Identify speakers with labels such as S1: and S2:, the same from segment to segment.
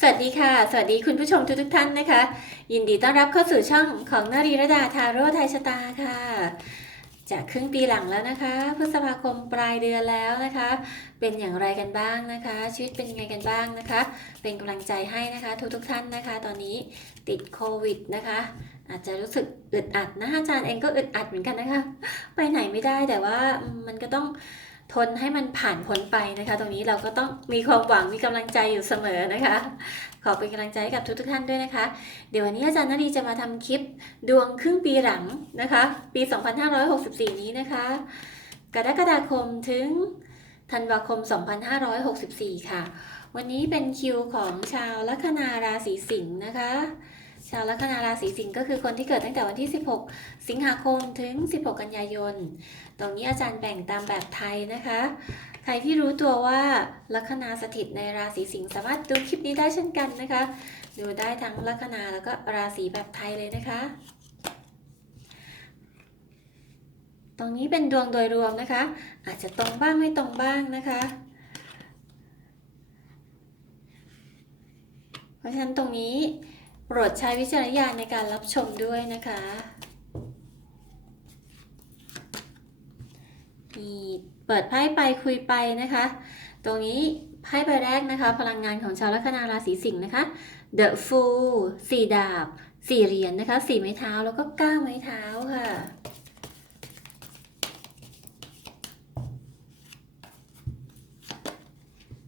S1: สวัสดีค่ะ สวัสดีคุณผู้ชมทุกทุกท่านนะคะ ยินดีต้อนรับเข้าสู่ช่องของนารีรดาทาโร่ไทยชะตาค่ะ จากครึ่งปีหลังแล้วนะคะพฤษภาคมปลายเดือนแล้วนะคะ เป็นอย่างไรกันบ้างนะคะ ชีวิตเป็นยังไงกันบ้างนะคะ เป็นกำลังใจให้นะคะ ทุกทุกท่านนะคะ ตอนนี้ติดโควิดนะคะ อาจจะรู้สึกอึดอัดนะอาจารย์เองก็อึดอัดเหมือนกันนะคะ ไปไหนไม่ได้แต่ว่ามันก็ต้อง ทนให้มันผ่านพ้นไปนะคะ ตรงนี้เราก็ต้องมีความหวังมีกำลังใจอยู่เสมอนะคะ ขอเป็นกำลังใจให้กับทุกๆท่านด้วยนะคะ เดี๋ยววันนี้อาจารย์นรีจะมาทำคลิปดวงครึ่งปีหลังนะคะ ปี 2564 นี้นะคะ กรกฎาคมถึงธันวาคม 2564 ค่ะ วันนี้เป็นคิวของชาวลัคนาราศีสิงห์นะคะ ชาวลัคนาราศีสิงห์ก็คือคนที่เกิดตั้งแต่วันที่ 16 สิงหาคมถึง 16 กันยายน ตรงนี้อาจารย์แบ่งตามแบบไทยนะคะ ใครที่รู้ตัวว่าลัคนาสถิตในราศีสิงห์สามารถดูคลิปนี้ได้เช่นกันนะคะ ดูได้ทั้งลัคนาแล้วก็ราศีแบบไทยเลยนะคะ ตรงนี้เป็นดวงโดยรวมนะคะ อาจจะตรงบ้างไม่ตรงบ้างนะคะเพราะฉะนั้นตรงนี้ โปรดใช้วิจารณญาณในการรับชมด้วยนะคะมีเปิดไพ่ไปคุยไปนะคะ ตรงนี้ไพ่ใบแรกนะคะ พลังงานของชาวลัคนาราศีสิงห์นะคะ The Fool สี่ดาบสี่เหรียญนะคะสี่ไม้เท้าแล้วก็เก้าไม้เท้าค่ะ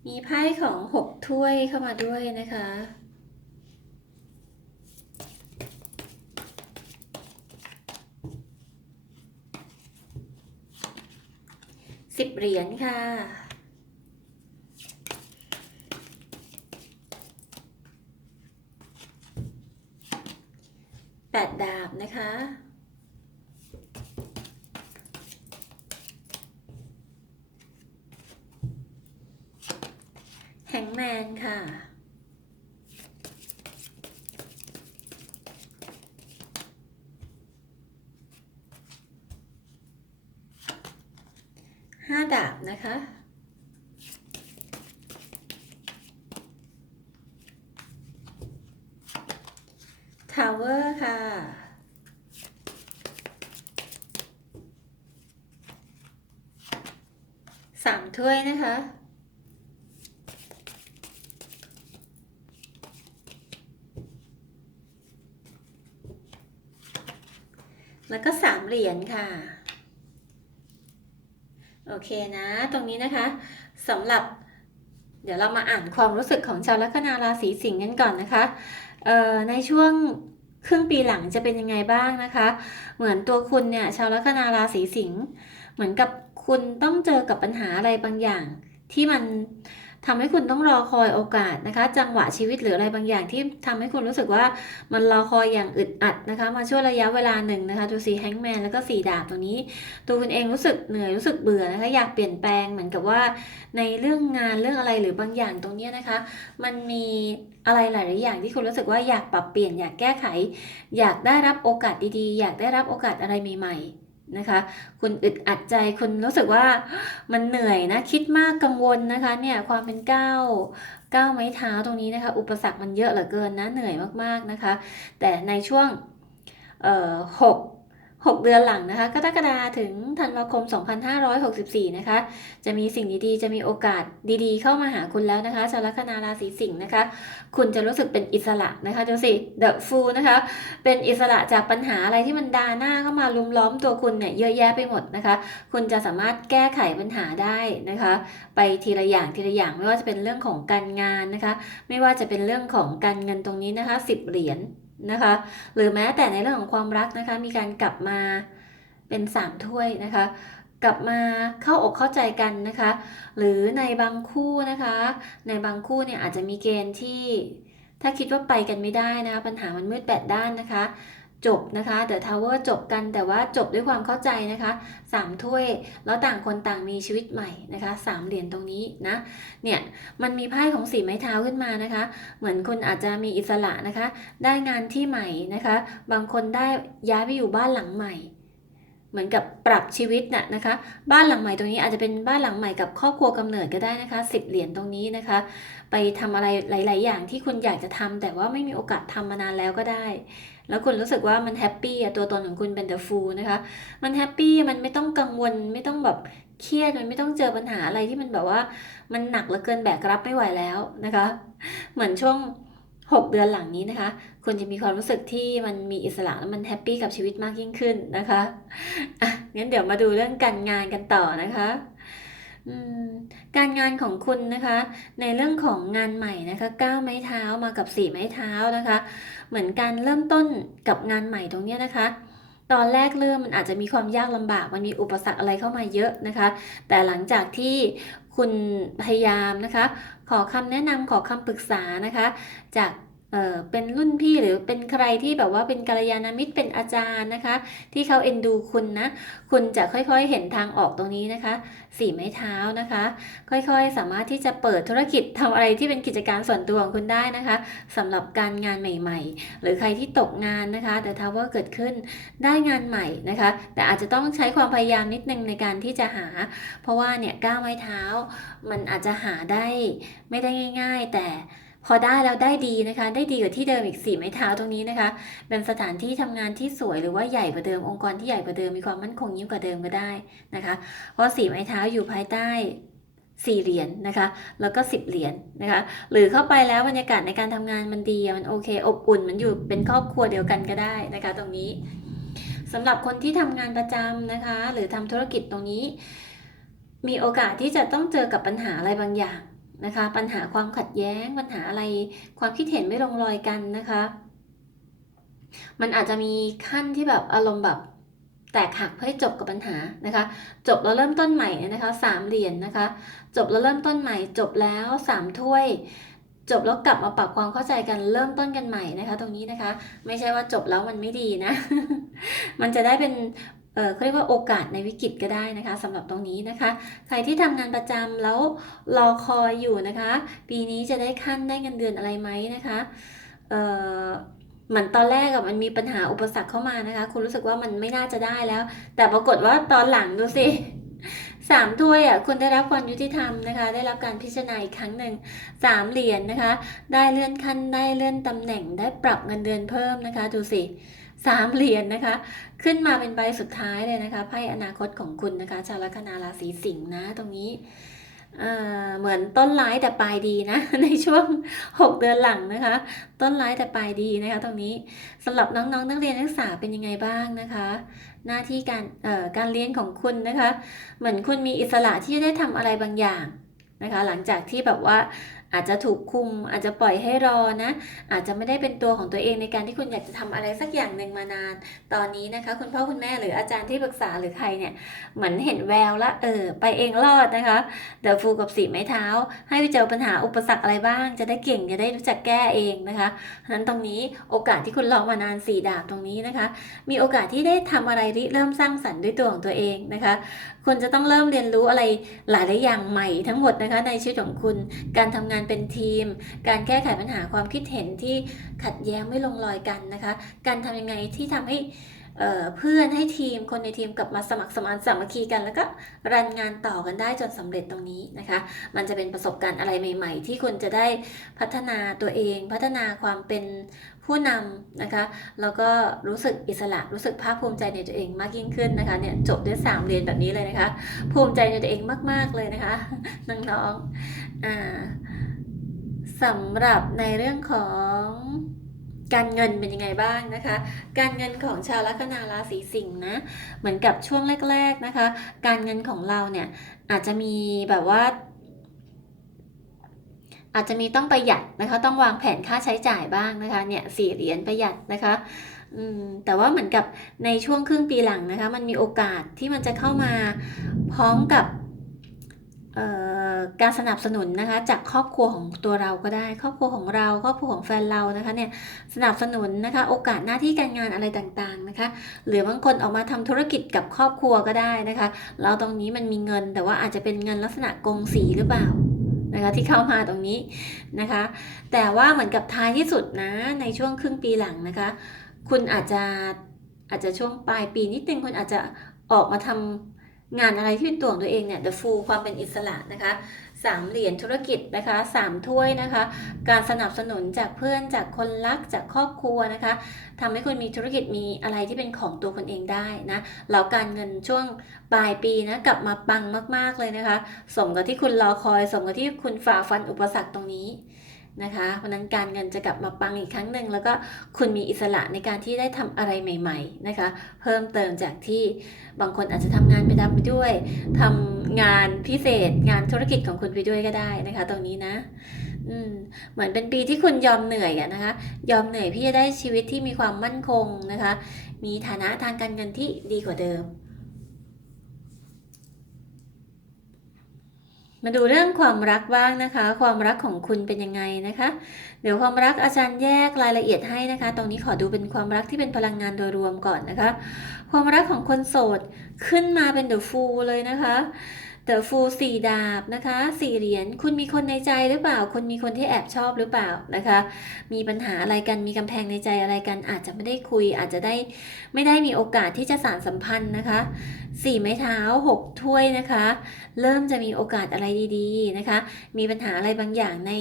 S1: มีไพ่ของหกถ้วยเข้ามาด้วยนะคะ สิบเหรียญค่ะ แปดดาบนะคะ แฮงแมนค่ะ ห้าดาบนะคะ ทาวเวอร์ค่ะ สามถ้วยนะคะ แล้วก็สามเหรียญค่ะ โอเคนะ ตรงนี้นะคะสำหรับ เดี๋ยวเรามาอ่านความรู้สึกของชาวลัคนาราศีสิงห์กันก่อนนะคะ ในช่วงครึ่งปีหลังจะเป็นยังไงบ้างนะคะ เหมือนตัวคุณเนี่ยชาวลัคนาราศีสิงห์เหมือนกับคุณต้องเจอกับปัญหาอะไรบางอย่างที่มัน ทำให้คุณต้องรอคอยโอกาสนะคะ จังหวะชีวิตหรืออะไรบางอย่างที่ทำให้คุณรู้สึกว่ามันรอคอยอย่างอึดอัดนะคะ มาช่วงระยะเวลาหนึ่งนะคะดูสีแฮงแมนแล้วก็สีดาบตรงนี้ ตัวคุณเองรู้สึกเหนื่อยรู้สึกเบื่อนะคะอยากเปลี่ยนแปลงเหมือนกับว่าในเรื่องงานเรื่องอะไรหรือบางอย่างตรงนี้นะคะ มันมีอะไรหลาย ๆ อย่างที่คุณรู้สึกว่าอยากปรับเปลี่ยนอยากแก้ไข อยากได้รับโอกาสดี ๆ อยากได้รับโอกาสอะไรใหม่ ๆ นะคะ คุณอึดอัดใจคุณรู้สึกว่ามันเหนื่อยนะ คิดมากกังวลนะคะเนี่ยความเป็นก้าวก้าวไม้เท้าตรงนี้นะคะ อุปสรรคมันเยอะเหลือเกินนะเหนื่อยมากๆนะคะ แต่ในช่วงหก หกเดือนหลังนะคะกรกฎาถึงธันวาคม 2564 นะคะ จะมีสิ่งดีๆ จะมีโอกาสดีๆ เข้ามาหาคุณแล้วนะคะชาวลัคนาราศีสิงห์นะคะ คุณจะรู้สึกเป็นอิสระนะคะดูสิ The Fool นะคะ เป็นอิสระจากปัญหาอะไรที่มันดาหน้าเข้ามาลุมล้อมตัวคุณเนี่ยเยอะแยะไปหมดนะคะ คุณจะสามารถแก้ไขปัญหาได้นะคะ ไปทีละอย่างทีละอย่างไม่ว่าจะเป็นเรื่องของการงานนะคะ ไม่ว่าจะเป็นเรื่องของการเงินตรงนี้นะคะ 10 เหรียญ นะคะ หรือแม้แต่ในเรื่องของความรักนะคะ มีการกลับมาเป็นสามถ้วยนะคะ กลับมาเข้าอกเข้าใจกันนะคะ หรือในบางคู่นะคะ ในบางคู่เนี่ยอาจจะมีเกณฑ์ที่ถ้าคิดว่าไปกันไม่ได้นะคะ ปัญหามันมืดแปดด้านนะคะ จบนะคะเดอะทาวเวอร์จบกันแต่ว่าจบด้วยความเข้าใจนะคะสามถ้วยแล้วต่างคนต่างมีชีวิตใหม่นะคะสามเหรียญตรงนี้นะเนี่ยมันมีไพ่ของสีไม้เท้าขึ้นมานะคะ เหมือนคุณอาจจะมีอิสระนะคะ ได้งานที่ใหม่นะคะ บางคนได้ย้ายไปอยู่บ้านหลังใหม่ เหมือนกับปรับชีวิตน่ะนะคะ บ้านหลังใหม่ตรงนี้อาจจะเป็นบ้านหลังใหม่กับครอบครัวกำเนิดก็ได้นะคะสิบเหรียญตรงนี้นะคะ ไปทำอะไรหลาย ๆ อย่างที่คุณอยากจะทำแต่ว่าไม่มีโอกาสทำมานานแล้วก็ได้ แล้วคุณรู้สึกว่ามันแฮปปี้อะตัวตนของคุณเป็นเดอะฟูลนะคะ มันแฮปปี้มันไม่ต้องกังวลไม่ต้องแบบเครียดมันไม่ต้องเจอปัญหาอะไรที่มันแบบว่า มันหนักเหลือเกินแบกรับไม่ไหวแล้วนะคะ เหมือนช่วง 6 เดือนหลังนี้นะคะ คุณจะมีความรู้สึกที่มันมีอิสระและมันแฮปปี้กับชีวิตมากยิ่งขึ้นนะคะอะงั้นเดี๋ยวมาดูเรื่องการงานกันต่อนะคะการงานของคุณนะคะ ในเรื่องของงานใหม่นะคะก้าวไม้เท้ามากับสี่ไม้เท้านะคะ เหมือนการเริ่มต้นกับงานใหม่ตรงเนี้ยนะคะ ตอนแรกเริ่มมันอาจจะมีความยากลำบากมันมีอุปสรรคอะไรเข้ามาเยอะนะคะ แต่หลังจากที่คุณพยายามนะคะ ขอคำแนะนำขอคำปรึกษานะคะ จาก เอ่อเป็นรุ่นพี่หรือเป็นใครที่แบบว่าเป็นกัลยาณมิตรเป็นอาจารย์นะคะ ที่เขาเอ็นดูคุณนะ คุณจะค่อยๆเห็นทางออกตรงนี้นะคะสี่ไม้เท้านะคะ ค่อยๆ สามารถที่จะเปิดธุรกิจทำอะไรที่เป็นกิจการส่วนตัวของคุณได้นะคะสำหรับการงานใหม่ๆ หรือใครที่ตกงานนะคะ แต่ถ้าว่าเกิดขึ้นได้งานใหม่นะคะ แต่อาจจะต้องใช้ความพยายามนิดนึงในการที่จะหา เพราะว่าเนี่ยก้าวไม้เท้า มันอาจจะหาได้ไม่ได้ง่าย ๆ แต่ พอได้แล้วได้ดีนะคะ ได้ดีกว่าที่เดิมอีกสี่ไม้เท้าตรงนี้นะคะ เป็นสถานที่ทำงานที่สวยหรือว่าใหญ่กว่าเดิมองค์กรที่ใหญ่กว่าเดิมมีความมั่นคงยิ่งกว่าเดิมก็ได้นะคะ เพราะสี่ไม้เท้าอยู่ภายใต้สี่เหรียญนะคะ แล้วก็สิบเหรียญนะคะ หรือเข้าไปแล้วบรรยากาศในการทำงานมันดีมันโอเค อบอุ่นมันอยู่เป็นครอบครัวเดียวกันก็ได้นะคะ ตรงนี้สำหรับคนที่ทำงานประจำนะคะ หรือทำธุรกิจตรงนี้ มีโอกาสที่จะต้องเจอกับปัญหาอะไรบางอย่าง นะคะ ปัญหาความขัดแย้ง ปัญหาอะไร ความคิดเห็นไม่ลงรอยกันนะคะ มันอาจจะมีขั้นที่แบบอารมณ์แบบแตกหักเพื่อจบกับปัญหานะคะ จบแล้วเริ่มต้นใหม่นะคะสามเหรียญนนะคะ จบแล้วเริ่มต้นใหม่ จบแล้วสามถ้วย จบแล้วกลับมาปรับความเข้าใจกันเริ่มต้นกันใหม่นะคะ ตรงนี้นะคะ ไม่ใช่ว่าจบแล้วมันไม่ดีนะ มันจะได้เป็น เขาเรียกว่าโอกาสในวิกฤตก็ได้นะคะสำหรับตรงนี้นะคะ ใครที่ทำงานประจำแล้วรอคอยอยู่นะคะ ปีนี้จะได้ขั้นได้เงินเดือนอะไรไหมนะคะเหมือนตอนแรกอะมันมีปัญหาอุปสรรคเข้ามานะคะ คุณรู้สึกว่ามันไม่น่าจะได้แล้ว แต่ปรากฏว่าตอนหลังดูสิสามถ้วยอะคุณได้รับความยุติธรรมนะคะ ได้รับการพิจารณาอีกครั้งหนึ่งสามเหรียญนะคะ ได้เลื่อนขั้นได้เลื่อนตำแหน่งได้ปรับเงินเดือนเพิ่มนะคะ ดูสิ สามเหรียญนะคะ ขึ้นมาเป็นใบสุดท้ายเลยนะคะไพ่อนาคตของคุณนะคะชาวลัคนาราศีสิงห์นะ ตรงนี้เเหมือนต้นร้ายแต่ปลายดีนะ ในช่วง 6 เดือนหลังนะคะ ต้นร้ายแต่ปลายดีนะคะ ตรงนี้สำหรับน้องๆ นักเรียนนักศึกษาเป็นยังไงบ้างนะคะ หน้าที่การการเรียนของคุณนะคะ เหมือนคุณมีอิสระที่จะได้ทำอะไรบางอย่างนะคะ หลังจากที่แบบว่า อาจจะถูกคุม อาจจะปล่อยให้รอนะ อาจจะไม่ได้เป็นตัวของตัวเองในการที่คุณอยากจะทำอะไรสักอย่างหนึ่งมานาน ตอนนี้นะคะ คุณพ่อคุณแม่หรืออาจารย์ที่ปรึกษาหรือใครเนี่ยเหมือนเห็นแววละเออไปเองรอดนะคะเดอะฟูกับสีไม้เท้า ให้ไปเจอปัญหาอุปสรรคอะไรบ้าง จะได้เก่งจะได้รู้จักแก้เองนะคะนั้นตรงนี้โอกาสที่คุณรอมานานสี่ดาบตรงนี้นะคะ มีโอกาสที่ได้ทำอะไรริเริ่มสร้างสรรค์ด้วยตัวของตัวเองนะคะคุณจะต้องเริ่มเรียนรู้อะไรหลายๆอย่างใหม่ทั้งหมดนะคะในชีวิตของคุณการทำงานเป็นทีม การแก้ไขปัญหาความคิดเห็นที่ขัดแย้งไม่ลงรอยกันนะคะ การทำยังไงที่ทำให้เอ่อเพื่อนให้ทีมคนในทีมกลับมาสมัครสมานสามัคคีกัน แล้วก็รันงานต่อกันได้จนสำเร็จตรงนี้นะคะ มันจะเป็นประสบการณ์อะไรใหม่ ๆ ที่คุณจะได้พัฒนาตัวเอง พัฒนาความเป็นผู้นำนะคะแล้วก็รู้สึกอิสระรู้สึกภาคภูมิใจในตัวเองมากยิ่งขึ้นนะคะเนี่ยจบด้วยสามเรียนแบบนี้เลยนะคะ ภูมิใจในตัวเองมากๆเลยนะคะน้องๆอ่า สำหรับในเรื่องของการเงินเป็นยังไงบ้างนะคะ การเงินของชาวลัคนาราศีสิงห์นะ เหมือนกับช่วงแรก ๆนะคะ การเงินของเราเนี่ยอาจจะมีแบบว่า อาจจะมีต้องประหยัดนะคะ ต้องวางแผนค่าใช้จ่ายบ้างนะคะเนี่ยสี่เหรียญประหยัดนะคะอืมแต่ว่าเหมือนกับในช่วงครึ่งปีหลังนะคะ มันมีโอกาสที่มันจะเข้ามาพร้อมกับ การสนับสนุนนะคะจากครอบครัวของตัวเราก็ได้ ครอบครัวของเราครอบครัวของแฟนเรานะคะเนี่ยสนับสนุนนะคะโอกาสหน้าที่การงานอะไรต่างๆนะคะ หรือบางคนออกมาทำธุรกิจกับครอบครัวก็ได้นะคะแล้วตรงนี้มันมีเงิน แต่ว่าอาจจะเป็นเงินลักษณะกงสีหรือเปล่านะคะที่เข้ามาตรงนี้นะคะ แต่ว่าเหมือนกับท้ายที่สุดนะในช่วงครึ่งปีหลังนะคะ คุณอาจจะอาจจะช่วงปลายปีนิดนึงคุณอาจจะออกมาทำ งานอะไรที่เป็นตัวของตัวเองเนี่ย the full ความเป็นอิสระนะคะสามเหรียญธุรกิจนะคะสามถ้วยนะคะ การสนับสนุนจากเพื่อนจากคนรักจากครอบครัวนะคะทำให้คุณมีธุรกิจมีอะไรที่เป็นของตัวคนเองได้นะแล้วการเงินช่วงปลายปีนะกลับมาปังมาก ๆเลยนะคะ สมกับที่คุณรอคอย สมกับที่คุณฝ่าฟันอุปสรรคตรงนี้ นะคะเพราะนั้นการเงินจะกลับมาปังอีกครั้งหนึ่งแล้วก็คุณมีอิสระในการที่ได้ทำอะไรใหม่ ๆนะคะ เพิ่มเติมจากที่บางคนอาจจะทำงานไปทำไปด้วยทำงานพิเศษ งานธุรกิจของคุณไปด้วยก็ได้นะคะ ตรงนี้นะอืมเหมือนเป็นปีที่คุณยอมเหนื่อยอะนะคะ ยอมเหนื่อยพี่จะได้ชีวิตที่มีความมั่นคงนะคะ มีฐานะทางการเงินที่ดีกว่าเดิม มาดูเรื่องความรักบ้างนะคะ ความรักของคุณเป็นยังไงนะคะ เดี๋ยวความรักอาจารย์แยกรายละเอียดให้นะคะ ตรงนี้ขอดูเป็นความรักที่เป็นพลังงานโดยรวมก่อนนะคะ ความรักของคนโสดขึ้นมาเป็นเดอะฟูลเลยนะคะ เดอะฟูลสี่ดาบนะคะสี่เหรียญคุณมีคนในใจหรือเปล่า คุณมีคนที่แอบชอบหรือเปล่านะคะ มีปัญหาอะไรกันมีกำแพงในใจอะไรกัน อาจจะไม่ได้คุย อาจจะได้ไม่ได้มีโอกาสที่จะสานสัมพันธ์นะคะสี่ไม้เท้าหกถ้วยนะคะ เริ่มจะมีโอกาสอะไรดีๆนะคะ มีปัญหาอะไรบางอย่างใน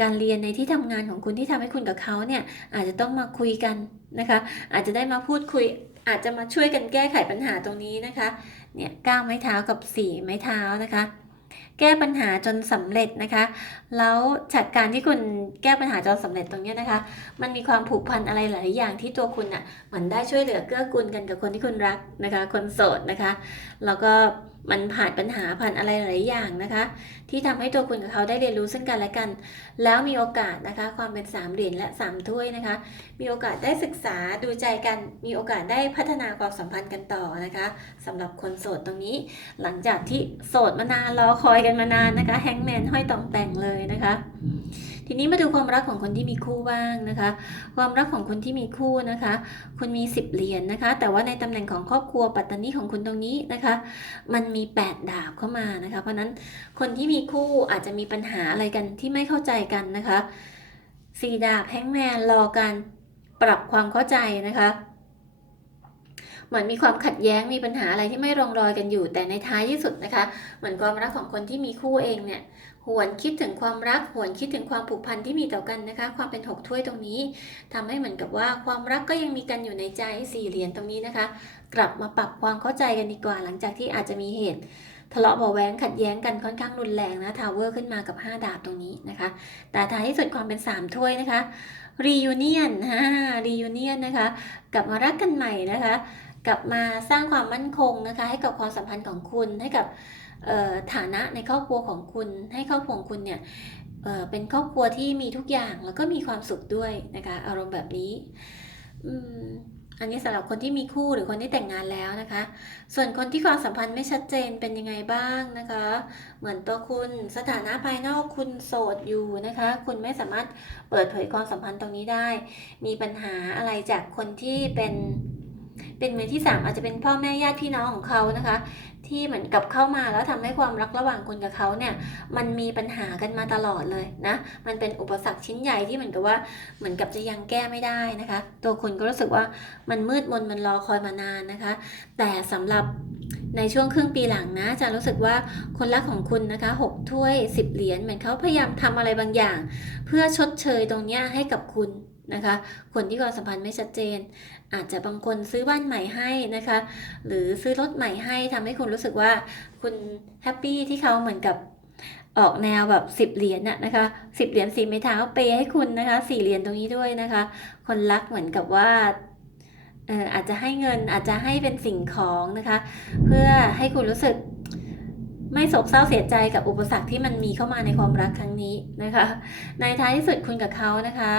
S1: การเรียนในที่ทำงานของคุณที่ทำให้คุณกับเขาเนี่ยอาจจะต้องมาคุยกันนะคะ อาจจะได้มาพูดคุยอาจจะมาช่วยกันแก้ไขปัญหาตรงนี้นะคะ เนี่ยเก้าไม้เท้ากับสี่ไม้เท้านะคะแก้ปัญหาจนสำเร็จนะคะ แล้วจากการที่คุณแก้ปัญหาจนสำเร็จตรงนี้นะคะ มันมีความผูกพันอะไรหลายอย่างที่ตัวคุณอะเหมือนได้ช่วยเหลือเกื้อกูลกันกับคนที่คุณรักนะคะ คนโสดนะคะ แล้วก็มันผ่านปัญหาผ่านอะไรหลายอย่างนะคะ ที่ทำให้ตัวคุณกับเขาได้เรียนรู้ซึ่งกันและกัน แล้วมีโอกาสนะคะ ความเป็นสามเหรียญและสามถ้วยนะคะ มีโอกาสได้ศึกษาดูใจกัน มีโอกาสได้พัฒนาความสัมพันธ์กันต่อนะคะสำหรับคนโสดตรงนี้ หลังจากที่โสดมานานรอคอยกันมานานนะคะแฮงแมนห้อยต่องแต่งเลยนะคะ ทีนี้มาดูความรักของคนที่มีคู่บ้างนะคะ ความรักของคนที่มีคู่นะคะ คุณมี 10 เหรียญนนะคะ แต่ว่าในตำแหน่งของครอบครัวปัตตานีของคุณตรงนี้นะคะ มันมี 8 ดาบเข้ามานะคะ เพราะฉะนั้นคนที่มีคู่อาจจะมีปัญหาอะไรกันที่ไม่เข้าใจกันนะคะสี่ดาบแฮงแมนรอการปรับความเข้าใจนะคะ เหมือนมีความขัดแย้งมีปัญหาอะไรที่ไม่ลงรอยกันอยู่ แต่ในท้ายที่สุดนะคะ เหมือนความรักของคนที่มีคู่เองเนี่ยหวนคิดถึงความรักหวนคิดถึงความผูกพันที่มีต่อกันนะคะ ความเป็นหกถ้วยตรงนี้ทำให้เหมือนกับว่าความรักก็ยังมีกันอยู่ในใจสี่เหรียญตรงนี้นะคะ กลับมาปรับความเข้าใจกันดีกว่า หลังจากที่อาจจะมีเหตุทะเลาะเบาะแว้งขัดแย้งกันค่อนข้างรุนแรงนะทาวเวอร์ขึ้นมากับ 5 ดาบตรงนี้นะคะ แต่ท้ายที่สุดความเป็น 3 ถ้วยนะคะรียูเนียนฮ่ารียูเนียนนะคะ กลับมารักกันใหม่นะคะ กลับมาสร้างความมั่นคงนะคะ ให้กับความสัมพันธ์ของคุณให้กับฐานะในครอบครัวของคุณ ให้ครอบครัวของคุณเนี่ยเเป็นครอบครัวที่มีทุกอย่างแล้วก็มีความสุขด้วยนะคะอารมณ์แบบนี้อันนี้สำหรับคนที่มีคู่หรือคนที่แต่งงานแล้วนะคะ ส่วนคนที่ความสัมพันธ์ไม่ชัดเจนเป็นยังไงบ้างนะคะ เหมือนตัวคุณสถานะภายนอกคุณโสดอยู่นะคะ คุณไม่สามารถเปิดเผยความสัมพันธ์ตรงนี้ได้ มีปัญหาอะไรจากคนที่เป็น เป็นมือที่สามอาจจะเป็นพ่อแม่ญาติพี่น้องของเขานะคะ ที่เหมือนกับเข้ามาแล้วทำให้ความรักระหว่างคุณกับเขาเนี่ยมันมีปัญหากันมาตลอดเลยนะมันเป็นอุปสรรคชิ้นใหญ่ที่เหมือนกับว่าเหมือนกับจะยังแก้ไม่ได้นะคะ ตัวคุณก็รู้สึกว่ามันมืดมนมันรอคอยมานานนะคะ แต่สำหรับในช่วงครึ่งปีหลังนะจะรู้สึกว่าคนรักของคุณนะคะหกถ้วย 10 เหรียญเหมือนเขาพยายามทำอะไรบางอย่าง เพื่อชดเชยตรงนี้ให้กับคุณ นะคะ คนที่ความสัมพันธ์ไม่ชัดเจน อาจจะบางคนซื้อบ้านใหม่ให้นะคะ หรือซื้อรถใหม่ให้ทำให้คุณรู้สึกว่าคุณแฮปปี้ที่เขาเหมือนกับออกแนวแบบสิบเหรียญน่ะนะคะสิบเหรียญสีไม้เท้าเปย์ให้คุณนะคะสี่เหรียญตรงนี้ด้วยนะคะ คนรักเหมือนกับว่าเอออาจจะให้เงินอาจจะให้เป็นสิ่งของนะคะ เพื่อให้คุณรู้สึก ไม่โศกเศร้าเสียใจกับอุปสรรคที่มันมีเข้ามาในความรักครั้งนี้นะคะ ในท้ายที่สุดคุณกับเขานะคะ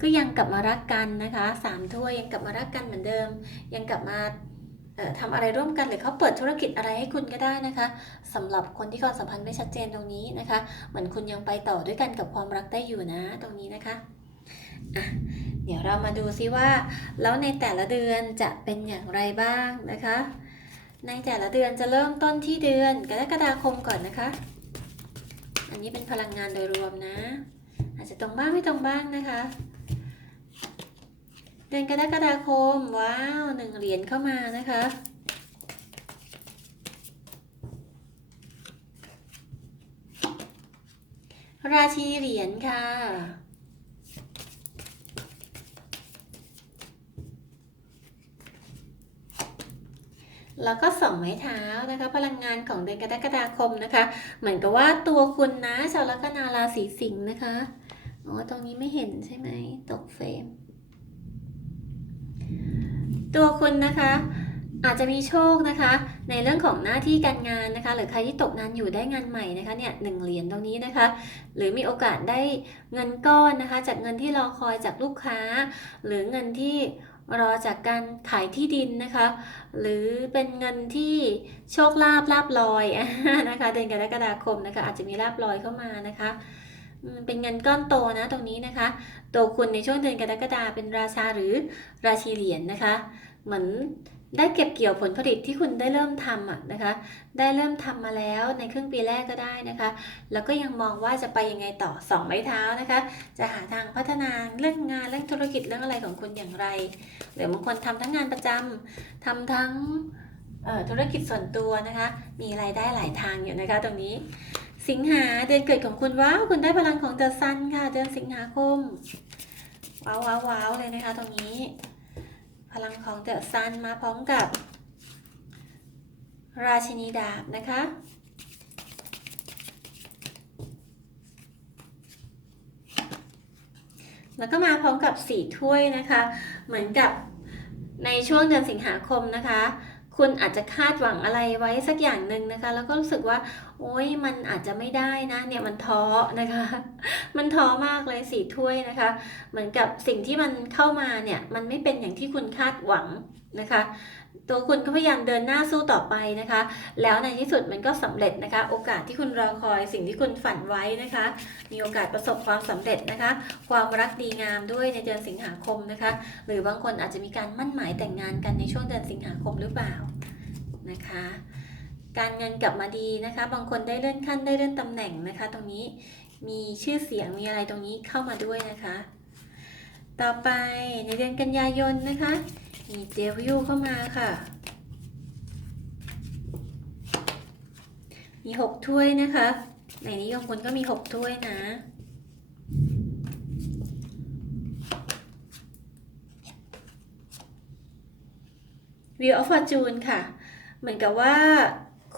S1: ก็ยังกลับมารักกันนะคะสามถ้วยยังกลับมารักกันเหมือนเดิม ยังกลับมาเอ่อทำอะไรร่วมกันหรือเขาเปิดธุรกิจอะไรให้คุณก็ได้นะคะสำหรับคนที่ความสัมพันธ์ไม่ชัดเจนตรงนี้นะคะ เหมือนคุณยังไปต่อด้วยกันกับความรักได้อยู่นะตรงนี้นะคะอะเดี๋ยวเรามาดูซิว่า แล้วในแต่ละเดือนจะเป็นอย่างไรบ้างนะคะ ในแต่ละเดือนจะเริ่มต้นที่เดือนกรกฎาคมก่อนนะคะ อันนี้เป็นพลังงานโดยรวมนะ อาจจะตรงบ้างไม่ตรงบ้างนะคะ เดือนกรกฎาคม ว้าวหนึ่งเหรียญเข้ามานะคะราชีเหรียญค่ะ แล้วก็สองไม้เท้านะคะ พลังงานของเดือนกรกฎาคมนะคะ เหมือนกับว่าตัวคุณนะชาวลัคนาราศีสิงห์นะคะอ๋อตรงนี้ไม่เห็นใช่ไหมตกเฟรมตัวคุณนะคะอาจจะมีโชคนะคะ ในเรื่องของหน้าที่การงานนะคะ หรือใครที่ตกงานอยู่ได้งานใหม่นะคะเนี่ยหนึ่งเหรียญตรงนี้นะคะ หรือมีโอกาสได้เงินก้อนนะคะ จากเงินที่รอคอยจากลูกค้า หรือเงินที่ รอจากการขายที่ดินนะคะ หรือเป็นเงินที่โชคลาภลาบลอยนะคะเดือนกรกฎาคมนะคะ อาจจะมีลาบลอยเข้ามานะคะเป็นเงินก้อนโตนะตรงนี้นะคะตัวคุณในช่วงเดือนกรกฎาเป็นราชาหรือราชีเหรียญนะคะ เหมือน ได้เก็บเกี่ยวผลผลิตที่คุณได้เริ่มทำอะนะคะ ได้เริ่มทำมาแล้วในครึ่งปีแรกก็ได้นะคะ แล้วก็ยังมองว่าจะไปยังไงต่อสองไม้เท้านะคะ จะหาทางพัฒนาเรื่องงานเรื่องธุรกิจเรื่องอะไรของคุณอย่างไรหรือบางคนทำทั้งงานประจำทำทั้งธุรกิจส่วนตัวนะคะ มีรายได้หลายทางอยู่นะคะตรงนี้ สิงหาเดือนเกิดของคุณว้าวคุณได้พลังของเดอะซันค่ะ เดือนสิงหาคมว้าวว้าวเลยนะคะตรงนี้ พลังของเดอะซันมาพร้อมกับ ราชินีดาบนะคะ แล้วก็มาพร้อมกับสีถ้วยนะคะ เหมือนกับในช่วงเดือนสิงหาคมนะคะ คุณอาจจะคาดหวังอะไรไว้สักอย่างหนึ่งนะคะ แล้วก็รู้สึกว่า โอ้ยมันอาจจะไม่ได้นะ เนี่ยมันท้อนะคะ มันท้อมากเลยสี่ถ้วยนะคะ เหมือนกับสิ่งที่มันเข้ามาเนี่ย มันไม่เป็นอย่างที่คุณคาดหวังนะคะ ตัวคุณก็พยายามเดินหน้าสู้ต่อไปนะคะ แล้วในที่สุดมันก็สำเร็จนะคะ โอกาสที่คุณรอคอยสิ่งที่คุณฝันไว้นะคะ มีโอกาสประสบความสำเร็จนะคะ ความรักดีงามด้วยในเดือนสิงหาคมนะคะ หรือบางคนอาจจะมีการมั่นหมายแต่งงานกันในช่วงเดือนสิงหาคมหรือเปล่านะคะ การเงินกลับมาดีนะคะ บางคนได้เลื่อนขั้นได้เลื่อนตำแหน่งนะคะ ตรงนี้มีชื่อเสียงมีอะไรตรงนี้เข้ามาด้วยนะคะ ต่อไปในเดือนกันยายนนะคะ มีเดวิลเข้ามาค่ะ มีหกถ้วยนะคะ ในนี้ของคุณก็มีหกถ้วยนะ Wheel of Fortune ค่ะ เหมือนกับว่า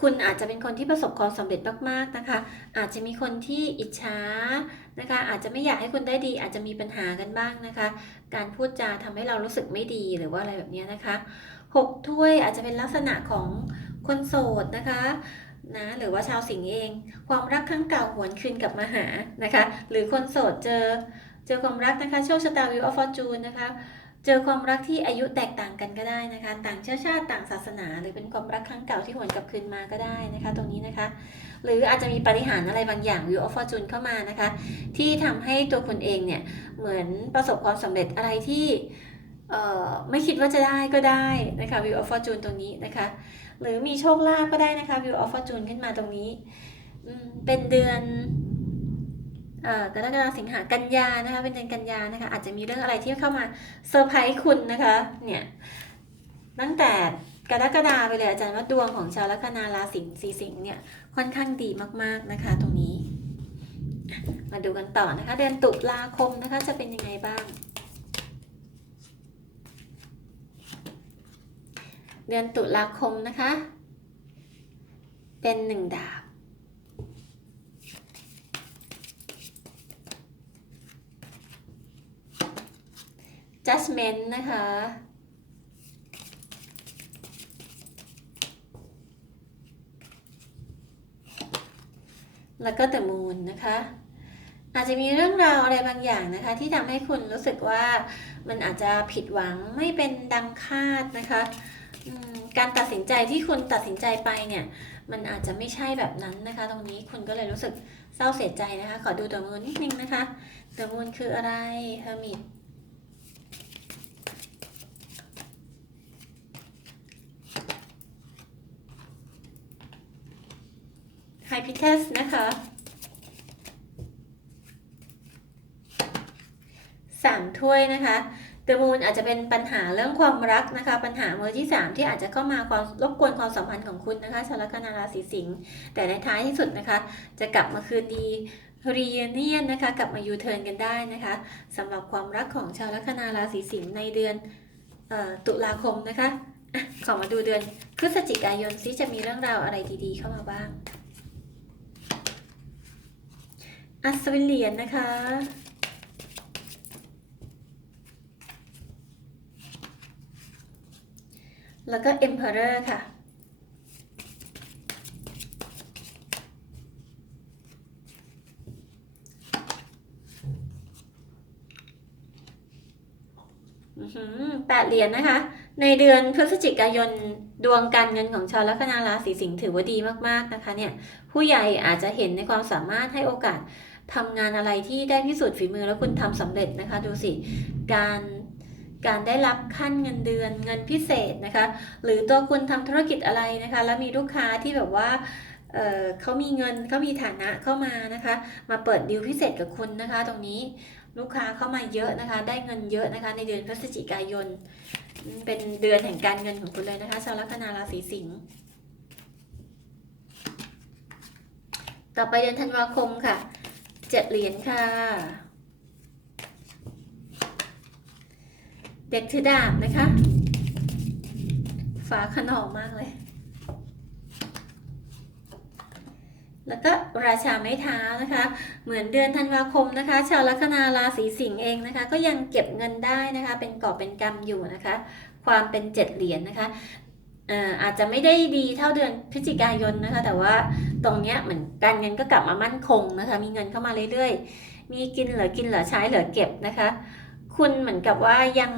S1: คุณอาจจะเป็นคนที่ประสบความสำเร็จมาก ๆ นะคะ อาจจะมีคนที่อิจฉา นะคะ อาจจะไม่อยากให้คุณได้ดี อาจจะมีปัญหากันบ้างนะคะ การพูดจาทำให้เรารู้สึกไม่ดีหรือว่าอะไรแบบนี้นะคะหกถ้วยอาจจะเป็นลักษณะของคนโสดนะคะนะหรือว่าชาวสิงห์เอง ความรักครั้งเก่าหวนคืนกลับมาหานะคะ หรือคนโสดเจอเจอความรักนะคะโชคชะตาวิวออฟฟอร์จูนนะคะ เจอความรักที่อายุแตกต่างกันก็ได้นะคะ ต่างเชื้อชาติต่างศาสนา หรือเป็นความรักครั้งเก่าที่หวนกลับคืนมาก็ได้นะคะ ตรงนี้นะคะ หรืออาจจะมีปาฏิหารย์อะไรบางอย่าง View of Fortune เข้ามานะคะ ที่ทำให้ตัวคุณเองเนี่ยเหมือนประสบความสำเร็จอะไรที่ไม่คิดว่าจะได้ก็ได้นะคะ View of Fortune ตรงนี้นะคะ หรือมีโชคลาภก็ได้นะคะ View of Fortune ขึ้นมาตรงนี้เป็นเดือน กรกฎาคมสิงหากันยานะคะเป็นเดือนกันยานะคะอาจจะมีเรื่องอะไรที่เข้ามาเซอร์ไพรส์คุณนะคะเนี่ยตั้งแต่กรกฎาไปเลยอาจารย์ว่าดวงของชาวลัคนาราศีสีสิงห์เนี่ยค่อนข้างดีมากๆนะคะตรงนี้ มาดูกันต่อนะคะ เดือนตุลาคมนะคะจะเป็นยังไงบ้าง เดือนตุลาคมนะคะ เป็นหนึ่งดาบ judgment นะคะ แล้วก็ the moon นะคะ อาจจะมีเรื่องราวอะไรบางอย่างนะคะ ที่ทำให้คุณรู้สึกว่ามันอาจจะผิดหวังไม่เป็นดังคาดนะคะการตัดสินใจที่คุณตัดสินใจไปเนี่ย มันอาจจะไม่ใช่แบบนั้นนะคะ ตรงนี้คุณก็เลยรู้สึกเศร้าเสียใจนะคะ ขอดู the moon นิดนึงนะคะ the moon คืออะไร hermit ไฮ พิเทสนะคะสามถ้วยนะคะเดมูนอาจจะเป็นปัญหาเรื่องความรักนะคะ ปัญหามือที่ 3 ที่อาจจะเข้ามาความรบกวนความสัมพันธ์ของคุณนะคะชาวลัคนาราศีสิงห์แต่ในท้ายที่สุดนะคะ จะกลับมาคืนดี reunion นะคะกลับมายูเทิร์นกันได้นะคะสำหรับความรักของชาวลัคนาราศีสิงห์ในเดือนออตุลาคมนะคะขอมาดูเดือนพฤศจิกายนซิจะมีเรื่องราวอะไรดีๆเข้ามาบ้าง อัศวินเหรียญนะคะแล้วก็ Emperor ค่ะอื้อหือแปดเหรียญนะคะ ในเดือนพฤศจิกายนดวงการเงินของชาวลัคนาราศีสิงห์ถือว่าดีมากๆนะคะเนี่ย ผู้ใหญ่อาจจะเห็นในความสามารถให้โอกาส ทำงานอะไรที่ได้พิสูจน์ฝีมือแล้วคุณทำสำเร็จนะคะ ดูสิ การการได้รับขั้นเงินเดือนเงินพิเศษนะคะ หรือตัวคุณทำธุรกิจอะไรนะคะ แล้วมีลูกค้าที่แบบว่าเอ่อเขามีเงินเขามีฐานะเข้ามานะคะ มาเปิดดีลพิเศษกับคุณนะคะ ตรงนี้ลูกค้าเข้ามาเยอะนะคะ ได้เงินเยอะนะคะ ในเดือนพฤศจิกายน เป็นเดือนแห่งการเงินของคุณเลยนะคะชาวลัคนาราศีสิงห์ต่อไปเดือนธันวาคมค่ะ เจ็ดเหรียญค่ะ เด็กถือดาบนะคะฟ้าขนองมากเลย แล้วก็ราชาไม้เท้านะคะ เหมือนเดือนธันวาคมนะคะ ชาวลัคนาราศีสิงห์เองนะคะ ก็ยังเก็บเงินได้นะคะ เป็นกอบเป็นกำอยู่นะคะ ความเป็นเจ็ดเหรียญนะคะ อาจจะไม่ได้ดีเท่าเดือนพฤศจิกายนนะคะ แต่ว่าตรงเนี้ยเหมือนการเงินก็กลับมามั่นคงนะคะ มีเงินเข้ามาเรื่อยๆ มีกินเหลือกินเหลือใช้เหลือเก็บนะคะ คุณเหมือนกับว่ายัง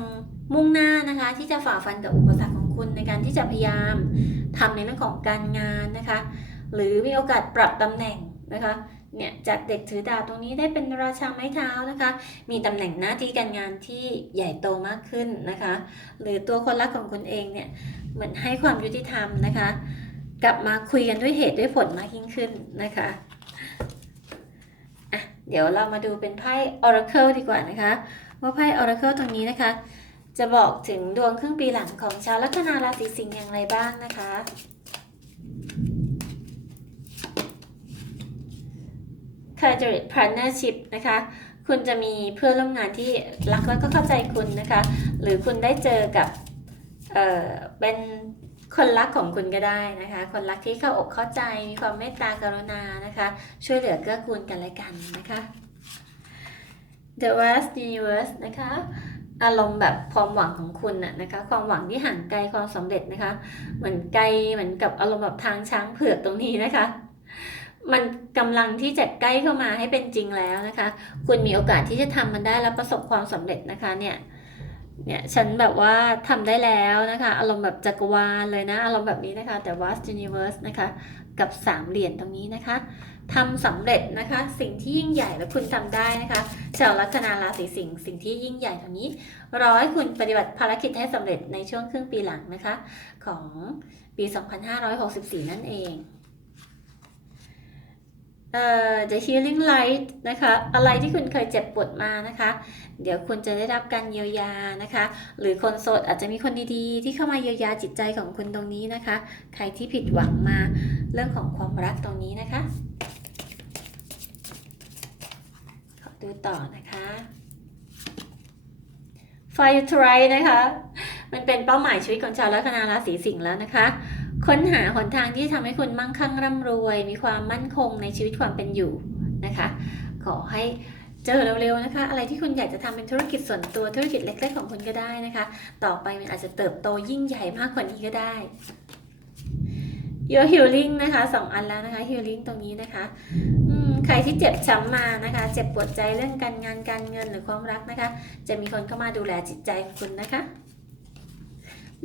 S1: มุ่งหน้านะคะ ที่จะฝ่าฟันกับอุปสรรคของคุณในการที่จะพยายามทำในเรื่องของการงานนะคะ หรือมีโอกาสปรับตำแหน่งนะคะเนี่ยจากเด็กถือดาบตรงนี้ได้เป็นราชาไม้เท้านะคะ มีตำแหน่งหน้าที่การงานที่ใหญ่โตมากขึ้นนะคะ หรือตัวคนรักของคุณเองเนี่ย เหมือนให้ความยุติธรรมนะคะ กลับมาคุยกันด้วยเหตุด้วยผลมากยิ่งขึ้นนะคะอะเดี๋ยวเรามาดูเป็นไพ่ Oracle ดีกว่านะคะ ว่าไพ่ Oracle ตรงนี้นะคะ จะบอกถึงดวงครึ่งปีหลังของชาวลัคนาราศีสิงห์อย่างไรบ้างนะคะ c a r e r Partnership นะคะ คุณจะมีเพื่อนร่วมงานที่รักแล้วก็เข้าใจคุณนะคะ หรือคุณได้เจอกับ เอ่อเป็นคนรักของคุณก็ได้นะคะ คนรักที่เข้าอกเข้าใจมีความเมตตากรุณานะคะ ช่วยเหลือเกื้อกูลกันและกันนะคะ The Vast Universe นะคะอารมณ์แบบความหวังของคุณน่ะนะคะ ความหวังที่ห่างไกลความสำเร็จนะคะ เหมือนไกลเหมือนกับอารมณ์แบบทางช้างเผือกตรงนี้นะคะ มันกำลังที่จะใกล้เข้ามาให้เป็นจริงแล้วนะคะ คุณมีโอกาสที่จะทำมันได้แล้วประสบความสำเร็จนะคะเนี่ย เนี่ยฉันแบบว่าทำได้แล้วนะคะ อารมณ์แบบจักรวาลเลยนะ อารมณ์แบบนี้นะคะ แต่ vast universe นะคะ กับสามเหรียญตรงนี้นะคะทำสำเร็จนะคะ สิ่งที่ยิ่งใหญ่และคุณทำได้นะคะชาวลัคนาราศีสิงห์สิ่งที่ยิ่งใหญ่ตรงนี้รอให้คุณปฏิบัติภารกิจให้สำเร็จในช่วงครึ่งปีหลังนะคะ ของปี 2564 นั่นเอง เอ่อ The Healing Light นะคะ อะไรที่คุณเคยเจ็บปวดมานะคะ เดี๋ยวคุณจะได้รับการเยียวยานะคะ หรือคนโสดอาจจะมีคนดีๆ ที่เข้ามาเยียวยาจิตใจของคุณตรงนี้นะคะ ใครที่ผิดหวังมาเรื่องของความรักตรงนี้นะคะ ขอดูต่อนะคะ Fire Try นะคะ มันเป็นเป้าหมายชีวิตของชาวลัคนาราศีสิงห์แล้วนะคะ ค้นหาหนทางที่ทำให้คุณมั่งคั่งร่ำรวย มีความมั่นคงในชีวิตความเป็นอยู่นะคะ ขอให้เจอเร็วๆนะคะ อะไรที่คุณอยากจะทำเป็นธุรกิจส่วนตัวธุรกิจเล็ก ๆ ของคุณก็ได้นะคะ ต่อไปมันอาจจะเติบโตยิ่งใหญ่มากกว่านี้ก็ได้ Your Healing นะคะสองอันแล้วนะคะ Healing ตรงนี้นะคะใครที่เจ็บช้ำมานะคะ เจ็บปวดใจเรื่องการงานการเงินหรือความรักนะคะ จะมีคนเข้ามาดูแลจิตใจของคุณนะคะ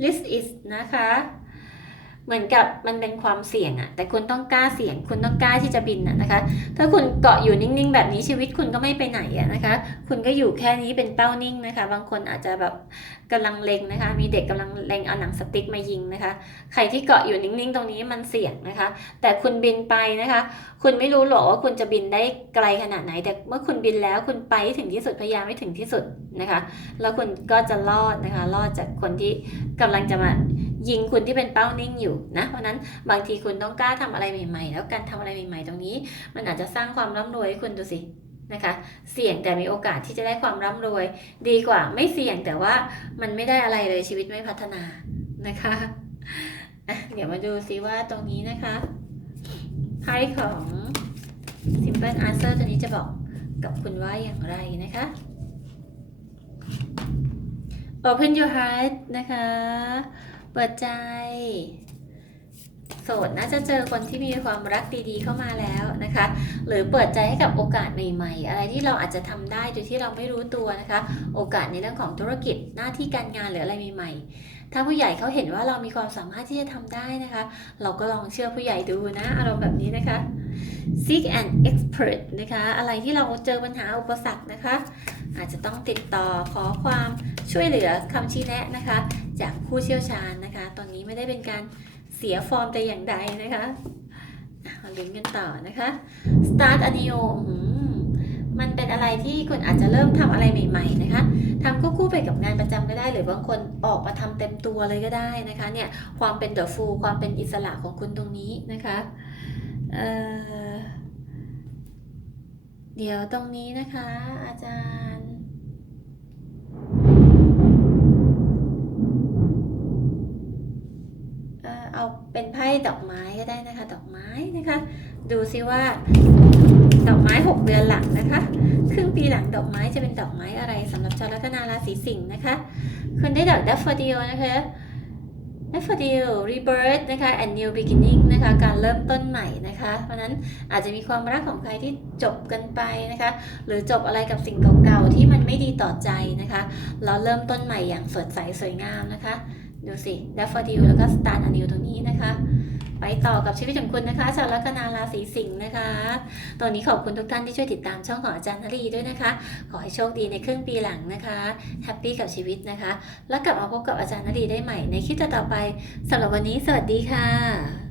S1: List is นะคะ เหมือนกับมันเป็นความเสี่ยงอะแต่คุณต้องกล้าเสี่ยง คุณต้องกล้าที่จะบินอะนะคะ ถ้าคุณเกาะอยู่นิ่งๆ แบบนี้ชีวิตคุณก็ไม่ไปไหนอะนะคะ คุณก็อยู่แค่นี้เป็นเป้านิ่งนะคะ บางคนอาจจะแบบกำลังเล็งนะคะ มีเด็กกำลังเล็งเอาหนังสติ๊กมายิงนะคะ ใครที่เกาะอยู่นิ่งๆ ตรงนี้มันเสี่ยงนะคะ แต่คุณบินไปนะคะ คุณไม่รู้หรอกว่าคุณจะบินได้ไกลขนาดไหน แต่เมื่อคุณบินแล้วคุณไปถึงที่สุดพยายามให้ถึงที่สุดนะคะ แล้วคุณก็จะรอดนะคะ รอดจากคนที่กำลังจะมา ยิงคุณที่เป็นเป้านิ่งอยู่นะเพราะนั้นบางทีคุณต้องกล้าทำอะไรใหม่ ๆ แล้วการทำอะไรใหม่ ๆ ตรงนี้ มันอาจจะสร้างความร่ำรวยให้คุณดูสินะคะ เสี่ยงแต่มีโอกาสที่จะได้ความร่ำรวย ดีกว่าไม่เสี่ยงแต่ว่ามันไม่ได้อะไรเลยชีวิตไม่พัฒนานะคะอะเดี๋ยวมาดูซิว่าตรงนี้นะคะไพ่ของ Simple Answer ตัวนี้จะบอกกับคุณว่าอย่างไรนะคะ Open your heart นะคะ เปิดใจ โสดน่าจะเจอคนที่มีความรักดีๆเข้ามาแล้วนะคะ หรือเปิดใจให้กับโอกาสใหม่ ๆ อะไรที่เราอาจจะทำได้โดยที่เราไม่รู้ตัวนะคะ โอกาสในเรื่องของธุรกิจหน้าที่การงานหรืออะไรใหม่ๆ ถ้าผู้ใหญ่เขาเห็นว่าเรามีความสามารถที่จะทำได้นะคะ เราก็ลองเชื่อผู้ใหญ่ดูนะอารมณ์แบบนี้นะคะ seek an expert นะคะ อะไรที่เราเจอปัญหาอุปสรรคนะคะ อาจจะต้องติดต่อขอความช่วยเหลือคำชี้แนะนะคะ จากผู้เชี่ยวชาญนะคะ ตอนนี้ไม่ได้เป็นการเสียฟอร์มแต่อย่างใดนะคะอะมาลุ้นกันต่อนะคะ start a new มันเป็นอะไรที่คุณอาจจะเริ่มทำอะไรใหม่ๆนะคะทำควบคู่ไปกับงานประจำก็ได้ หรือบางคนออกมาทำเต็มตัวเลยก็ได้นะคะเนี่ยความเป็นเดอะฟูลความเป็นอิสระของคุณตรงนี้นะคะเเดี๋ยวตรงนี้นะคะ อาจารย์ เอาเป็นไพ่ดอกไม้ก็ได้นะคะ ดอกไม้นะคะ ดูซิว่า ดอกไม้ 6 เดือนหลังนะคะ ครึ่งปีหลังดอกไม้จะเป็นดอกไม้อะไรสำหรับชาวลัคนาราศีสิงห์นะคะคุณได้ดอกดัฟเฟอร์ดิลนะคะดัฟเฟอร์ดิลรีเบิร์นะคะ and new beginning นะคะ การเริ่มต้นใหม่นะคะ เพราะฉะนั้นอาจจะมีความรักของใครที่จบกันไปนะคะ หรือจบอะไรกับสิ่งเก่าๆที่มันไม่ดีต่อใจนะคะแล้วเริ่มต้นใหม่อย่างสดใสสวยงามนะคะ ดูสิดัฟเฟอร์ดิลแล้วก็สตาร์อันิวตรงนี้นะคะ ไปต่อกับชีวิตของคุณนะคะ ชาวลัคนาราศีสิงห์นะคะ ตอนนี้ขอบคุณทุกท่านที่ช่วยติดตามช่องของอาจารย์นรีด้วยนะคะ ขอให้โชคดีในครึ่งปีหลังนะคะแฮปปี้กับชีวิตนะคะ แล้วกลับมาพบกับอาจารย์นรีได้ใหม่ในคลิปต่อไปสำหรับวันนี้ สวัสดีค่ะ